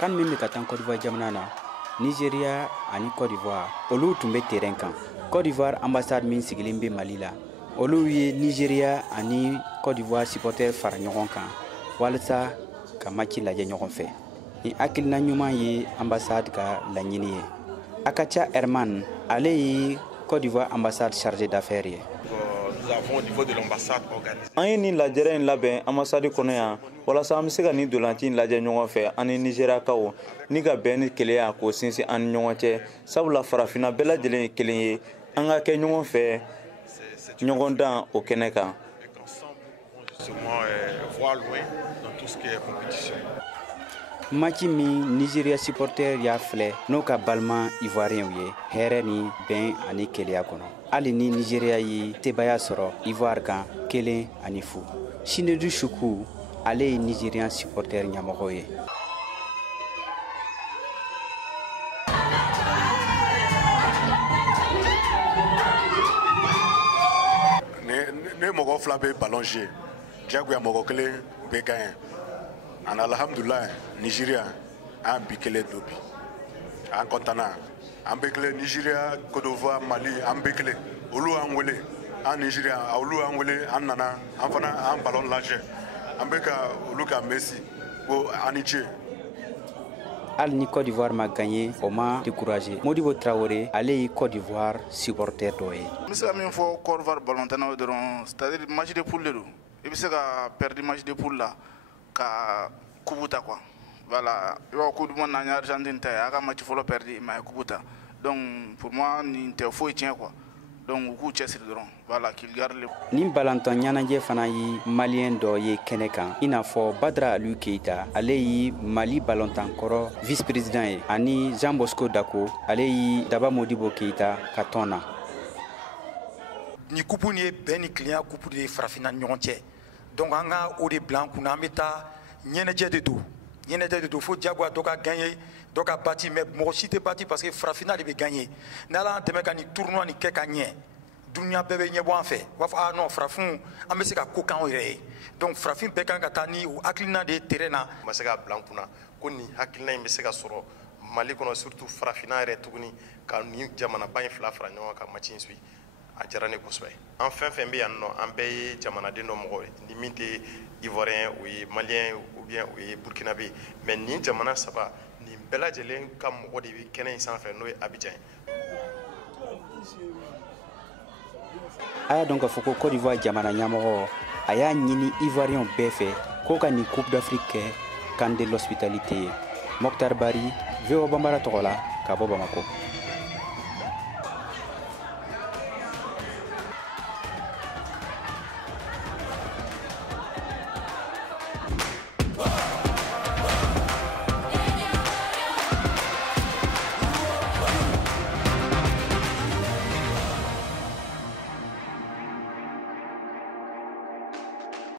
kan min bɛ ka taa Côte d'Ivoire jamana na Nigeria ani Côte d'Ivoire olu tun bɛ terrain kan. Côte d'Ivoire ambassade min sigilen bɛ Mali la olu ye Nigeria ani Côte d'Ivoire supporters fara ɲɔgɔn kan walasa ka match lajɛ ɲɔgɔn fɛ. Ni hakilina ɲuman ye ambassade ka laɲini ye. Akacha Herman ale ye Côte d'Ivoire ambassade chargé d'affaires ye. Nous avons au niveau de l'ambassade organisé. An ye nin lajɛrɛ in labɛn ambassade kɔnɔ yan walasa an bɛ se ka nin dolanci in lajɛ ɲɔgɔn fɛ ani Nigériakaw ni ka bɛn ni kelenya k'o sinsin an ni ɲɔgɔn cɛ sabula farafinna bɛɛ lajɛlen ye kelen ye an ka kɛ ɲɔgɔn fɛ ɲɔgɔn dan o kɛnɛ kan. Match min Nigeria supporter y'a filɛ n'o ka balima ivoirien ye hɛrɛ ni bɛn ani kelenya kɔnɔ. Hali ni Nigeria ye tebaya sɔrɔ Ivoire kan 1-0. Chinedu Chukwu ale ye Nigerian supporter ɲɛmɔgɔ ye. Ne mɔgɔ fila bɛ ballon jeu jagoya mɔgɔ kelen bɛ gagner. An alhamdulillah Nigeria an bi kelen do bi an kontana an bɛ kelen Nigeria Côte d'Ivoire Mali an bɛ kelen olu an wele an Nigeria olu an wele an nana an fana an ballon lajɛ an bɛ ka olu ka Messi ko ani ce. Hali ni Côte d'Ivoire ma gagné o ma découragé. Modibo Traoré ale ye Côte d'Ivoire supporter dɔ ye. N bɛ se ka min fɔ Côte d'Ivoire ballontannaw dɔrɔn c'est-à-dire match de poule de don i bɛ se ka perdre match de poule la ka kubu ta quoi voilà i b'a fɔ ko duma n'an ye Argentine ta ye a ka match fɔlɔ perdre mais a ye kubu ta donc pour moi nin tɛ foyi tiɲɛ quoi donc u k'u cɛsiri dɔrɔn voilà qu'ils gardent le. Nin balontan ɲɛnajɛ fana ye malien dɔ ye kɛnɛ kan i n'a fɔ Badara Aliou Keita ale ye Mali balontan kɔrɔ vice président ye ani Jean Bosco Dako ale ye Daba Modibo Keita ka tɔn na. Ni kupu ni ye bɛn ni kelenya kupu de ye farafinna ni ɲɔgɔn cɛ donc an ka o de bila an kunna an bɛ taa ɲɛnajɛ de don fo diyagoya dɔ ka gagner dɔ ka bati mais mɔgɔ si tɛ bati parce que farafinna de bɛ gagner n'ala y'an dɛmɛ ka nin tournoi nin kɛ ka ɲɛ dunuya bɛɛ bɛ ɲɛbɔ an fɛ u b'a fɔ ah non farafinw an bɛ se ka ko k'anw yɛrɛ ye donc farafin bɛɛ kan ka taa ni o hakilina de ye terrain na. Ma se ka bila an kunna ko nin hakilina in bɛ se ka sɔrɔ Mali kɔnɔ surtout farafinna yɛrɛ tuguni ka nin jamanaba in fila fara ɲɔgɔn kan match in suit a diyara ne kosɛbɛ. An fɛn fɛn bɛ yan nɔ an bɛɛ ye jamanaden dɔ mɔgɔ ye ni min tɛ ivoirien o ye malien ou bien o ye burkinabé mais nin jamana saba nin bɛɛ lajɛlen ka mɔgɔ de bɛ kɛnɛ in sanfɛ n'o ye Abidjan ye. A y'a dɔn k'a fɔ ko Côte d'Ivoire jamana ɲɛmɔgɔ a y'a ɲini ivoirien bɛɛ fɛ k'o ka nin Coupe d'Afrique kɛ CAN de l'hospitalité ye. Mokhtar Bari, VOA Bambara tɔgɔ la ka bɔ Bamako.